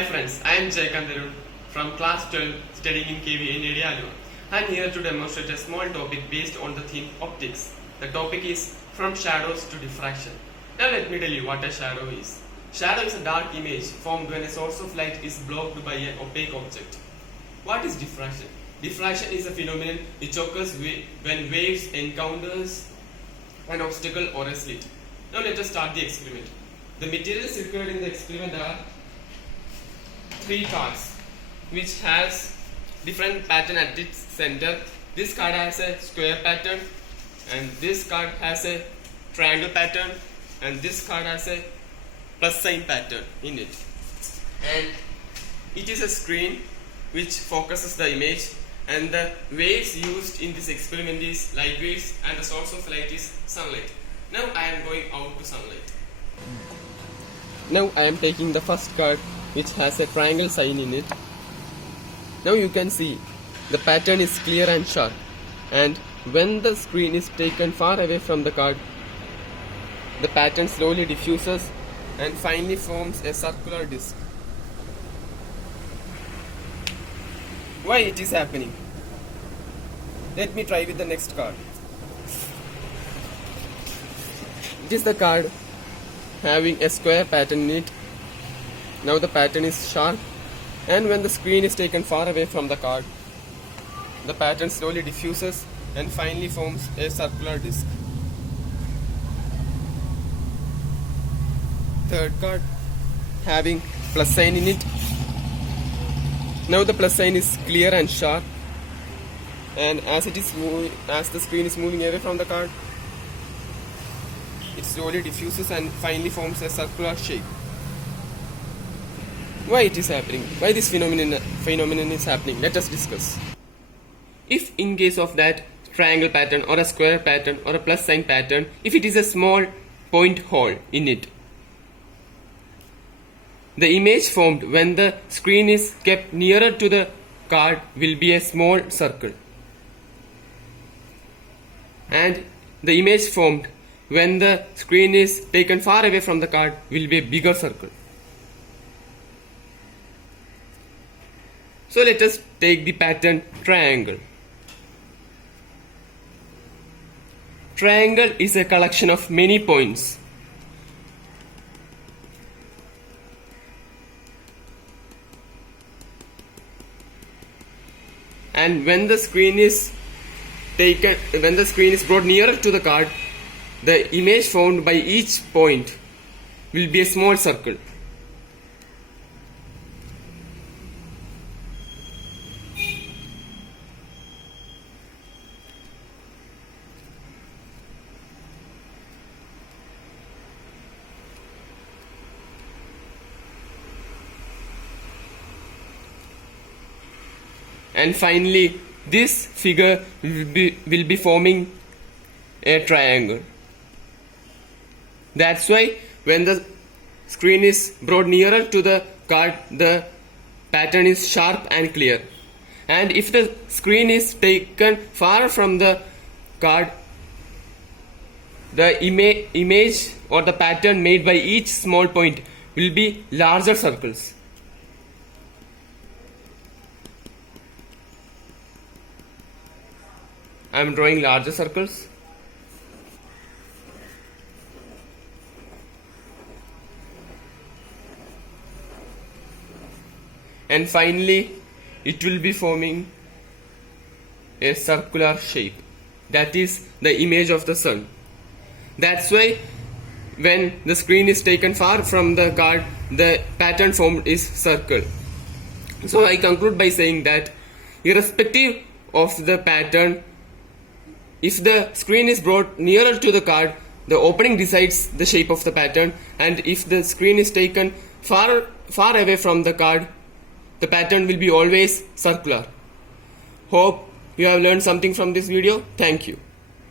Hi friends, I am Jay Kandarun from class 12 studying in KV in Edialu. I am here to demonstrate a small topic based on the theme optics. The topic is from shadows to diffraction. Now let me tell you what a shadow is. Shadow is a dark image formed when a source of light is blocked by an opaque object. What is diffraction? Diffraction is a phenomenon which occurs when waves encounters an obstacle or a slit. Now let us start the experiment. The materials required in the experiment are 3 cards which has different pattern at its center. This card has a square pattern and this card has a triangle pattern and this card has a plus sign pattern in it. And it is a screen which focuses the image, and the waves used in this experiment is light waves and the source of light is sunlight. Now I am going out to sunlight. Now I am taking the first card which has a triangle sign in it. Now you can see the pattern is clear and sharp, and when the screen is taken far away from the card, the pattern slowly diffuses and finally forms a circular disc. Why it is happening? Let me try with the next card. It is the card having a square pattern in it. Now the pattern is sharp, and when the screen is taken far away from the card, the pattern slowly diffuses and finally forms a circular disc. Third card having plus sign in it. Now the plus sign is clear and sharp, and as the screen is moving away from the card, it slowly diffuses and finally forms a circular shape. Why it is happening? Why this phenomenon is happening? Let us discuss. If in case of that triangle pattern or a square pattern or a plus sign pattern, if it is a small point hole in it, the image formed when the screen is kept nearer to the card will be a small circle, and the image formed when the screen is taken far away from the card will be a bigger circle. So let us take the pattern triangle. Triangle is a collection of many points. And when the screen is brought nearer to the card, the image formed by each point will be a small circle. And finally, this figure will be forming a triangle. That's why when the screen is brought nearer to the card, the pattern is sharp and clear. And if the screen is taken far from the card, the image or the pattern made by each small point will be larger circles. I am drawing larger circles. And finally, it will be forming a circular shape. That is the image of the sun. That's why when the screen is taken far from the card, the pattern formed is circle. So I conclude by saying that irrespective of the pattern, if the screen is brought nearer to the card, the opening decides the shape of the pattern, and if the screen is taken far away from the card, the pattern will be always circular. Hope you have learned something from this video. Thank you.